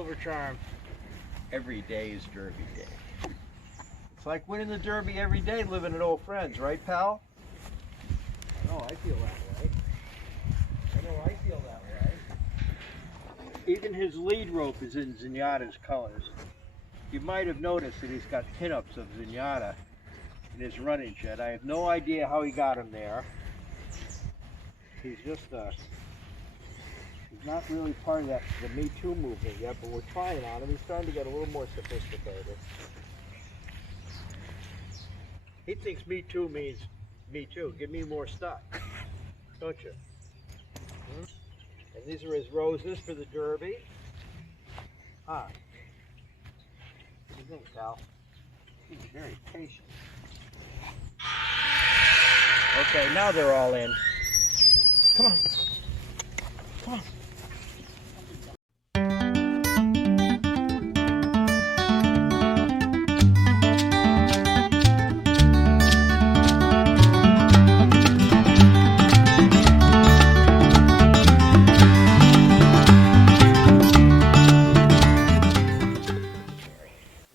Silver Charm, every day is Derby day. It's like winning the Derby every day living at Old Friends, right, pal? No, I feel that way. I know I feel that way. Even his lead rope is in Zenyatta's colors. You might have noticed that he's got pinups of Zenyatta in his running shed. I have no idea how he got him there. He's just he's not really part of the Me Too movement yet, but we're trying on him. He's starting to get a little more sophisticated. He thinks Me Too means me too. Give me more stuff, don't you? Hmm? And these are his roses for the Derby. Huh. What do you think, pal? He's very patient. Okay, now they're all in. Come on. Come on.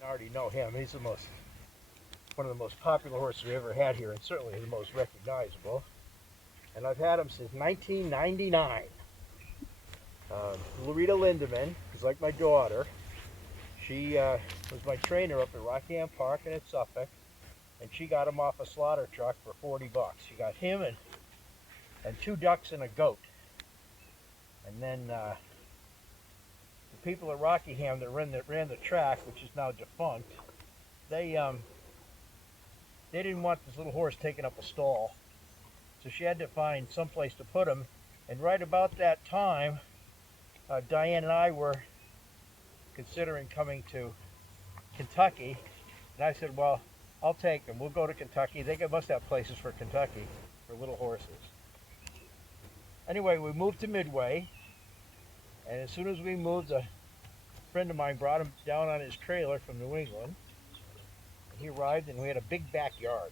I already know him. He's one of the most popular horses we ever had here, and certainly the most recognizable. And I've had him since 1999. Loretta Lindeman, who's like my daughter, she was my trainer up at Rockingham Park and at Suffolk, and she got him off a slaughter truck for 40 bucks. She got him and 2 ducks and a goat. And then the people at Rockingham that ran the track, which is now defunct, they didn't want this little horse taking up a stall. So she had to find some place to put him. And right about that time, Diane and I were considering coming to Kentucky. And I said, well, I'll take them. We'll go to Kentucky. They must have places for Kentucky for little horses. Anyway, we moved to Midway. And as soon as we moved, a friend of mine brought him down on his trailer from New England. And he arrived and we had a big backyard.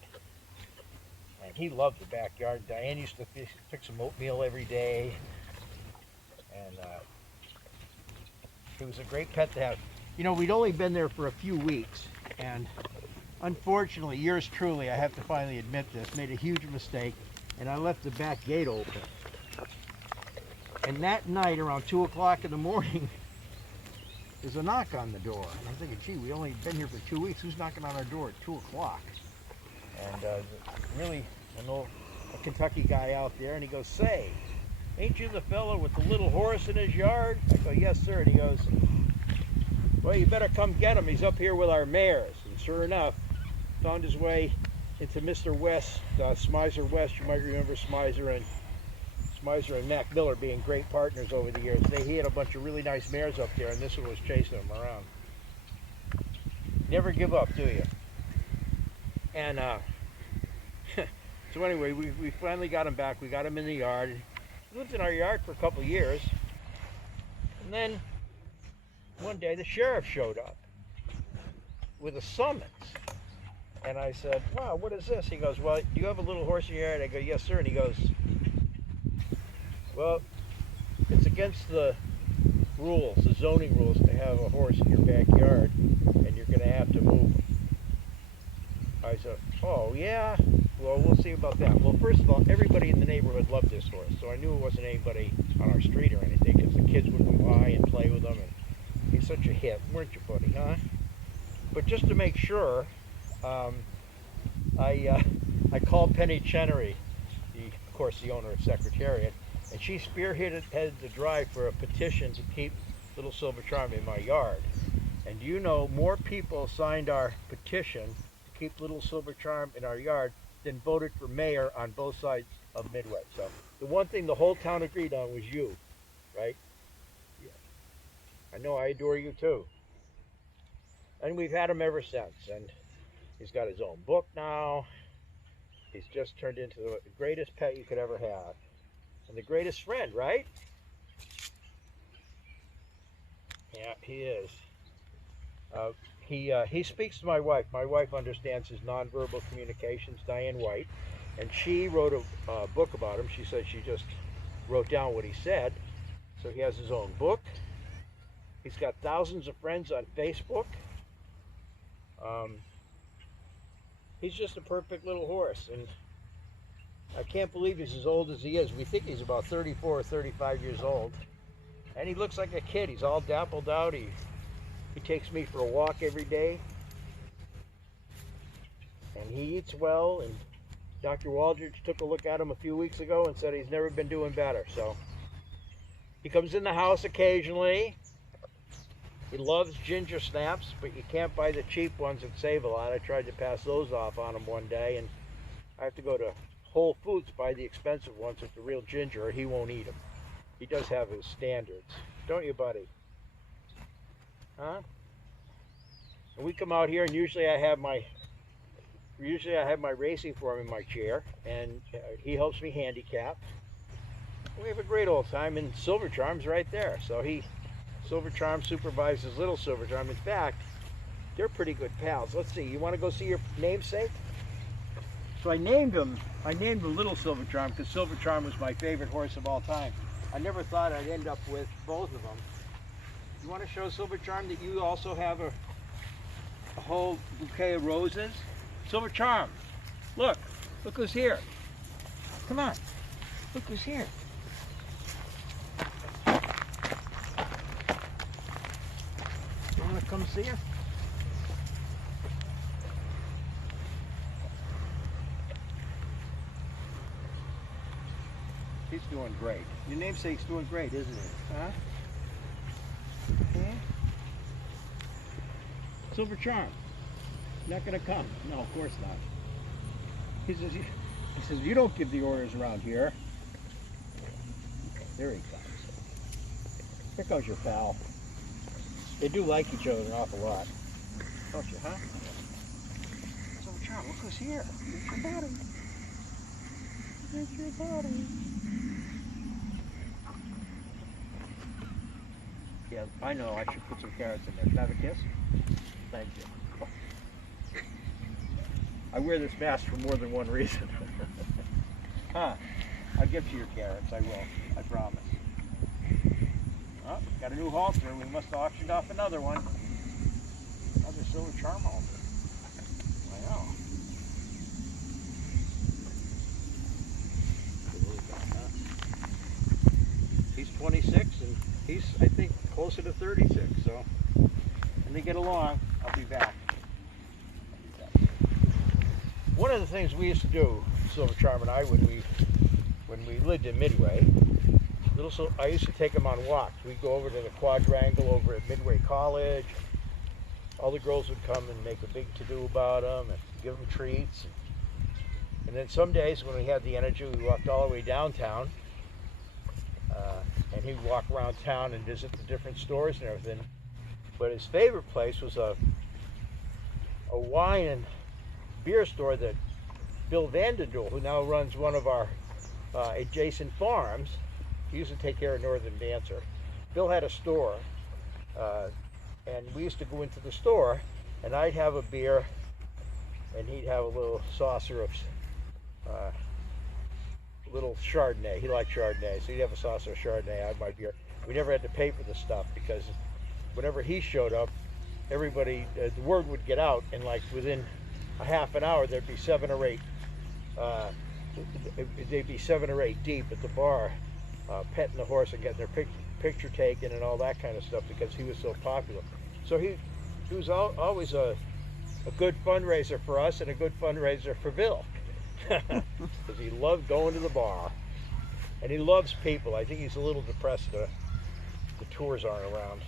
And he loved the backyard. Diane used to fix him oatmeal every day. And he was a great pet to have. You know, we'd only been there for a few weeks. And unfortunately, yours truly, I have to finally admit this, made a huge mistake. And I left the back gate open. And that night, around 2 o'clock in the morning, there's a knock on the door. And I'm thinking, gee, we only been here for 2 weeks. Who's knocking on our door at 2 o'clock? And really, a Kentucky guy out there, and he goes, say, ain't you the fellow with the little horse in his yard? I go, yes, sir. And he goes, well, you better come get him. He's up here with our mares. And sure enough, found his way into Mr. West, Smizer West. You might remember Smizer and Mac Miller being great partners over the years. He had a bunch of really nice mares up there, and this one was chasing them around. Never give up, do you? And so anyway, we finally got him back. We got him in the yard. He lived in our yard for a couple of years. And then one day the sheriff showed up with a summons. And I said, wow, what is this? He goes, well, do you have a little horse in your yard? I go, yes, sir. And he goes, well, it's against the rules, the zoning rules, to have a horse in your backyard, and you're going to have to move him. I said, oh, yeah? Well, we'll see about that. Well, first of all, everybody in the neighborhood loved this horse, so I knew it wasn't anybody on our street or anything, because the kids would go by and play with him, and he's such a hit, weren't you, buddy, huh? But just to make sure, I called Penny Chenery, of course, the owner of Secretariat, and she spearheaded the drive for a petition to keep Little Silver Charm in my yard. And do you know, more people signed our petition to keep Little Silver Charm in our yard than voted for mayor on both sides of Midway. So the one thing the whole town agreed on was you, right? Yeah. I know, I adore you too. And we've had him ever since. And he's got his own book now. He's just turned into the greatest pet you could ever have. And the greatest friend, right? Yeah, he is. He speaks to my wife. My wife understands his nonverbal communications, Diane White, and she wrote a book about him. She said she just wrote down what he said. So he has his own book, He's got thousands of friends on Facebook. He's just a perfect little horse, and I can't believe he's as old as he is. We think he's about 34 or 35 years old, and he looks like a kid. He's all dappled out. He takes me for a walk every day, and he eats well. And Dr. Waldridge took a look at him a few weeks ago and said he's never been doing better. So he comes in the house occasionally. He loves ginger snaps, but you can't buy the cheap ones that save a lot. I tried to pass those off on him one day, and I have to go to Whole Foods to buy the expensive ones with the real ginger, or he won't eat them. He does have his standards, don't you, buddy? Huh? And we come out here, and usually I have my racing form in my chair, and he helps me handicap. We have a great old time, and Silver Charm's right there. So Silver Charm supervises Little Silver Charm. In fact, they're pretty good pals. Let's see, you want to go see your namesake? So I named him Little Silver Charm because Silver Charm was my favorite horse of all time. I never thought I'd end up with both of them. You want to show Silver Charm that you also have a whole bouquet of roses? Silver Charm, look who's here. Come on, look who's here. You want to come see her? He's doing great. Your namesake's doing great, isn't it? Huh? Yeah? Silver Charm. Not gonna come. No, of course not. He says, you don't give the orders around here. There he comes. Here comes your pal. They do like each other an awful lot. Don't you, huh? Silver Charm, look who's here. Here's your body. Here's your body. Yeah, I know, I should put some carrots in there. Can I have a kiss? Thank you. I wear this mask for more than one reason. Huh? I'll give you your carrots, I will. I promise. Oh, got a new halter. We must have auctioned off another one. Another Silver Charm halter. Wow. He's 26 and he's, I think, closer to 36, so, and they get along. I'll be back. One of the things we used to do, Silver Charm and I, when we lived in Midway, I used to take him on walks. We'd go over to the quadrangle over at Midway College. All the girls would come and make a big to-do about him and give him treats. And then some days when we had the energy, we walked all the way downtown, and he'd walk around town and visit the different stores and everything. But his favorite place was a wine and beer store that Bill Vanderdoel, who now runs one of our adjacent farms, he used to take care of Northern Dancer. Bill had a store, and we used to go into the store, and I'd have a beer, and he'd have a little saucer of little Chardonnay. He liked Chardonnay, so he'd have a saucer of Chardonnay. I had my beer. We never had to pay for the stuff because whenever he showed up, everybody, the word would get out, and like within a half an hour, there'd be 7 or 8. They'd be 7 or 8 deep at the bar, petting the horse and getting their picture taken and all that kind of stuff because he was so popular. So he was always a good fundraiser for us and a good fundraiser for Bill because he loved going to the bar and he loves people. I think he's a little depressed the tours aren't around.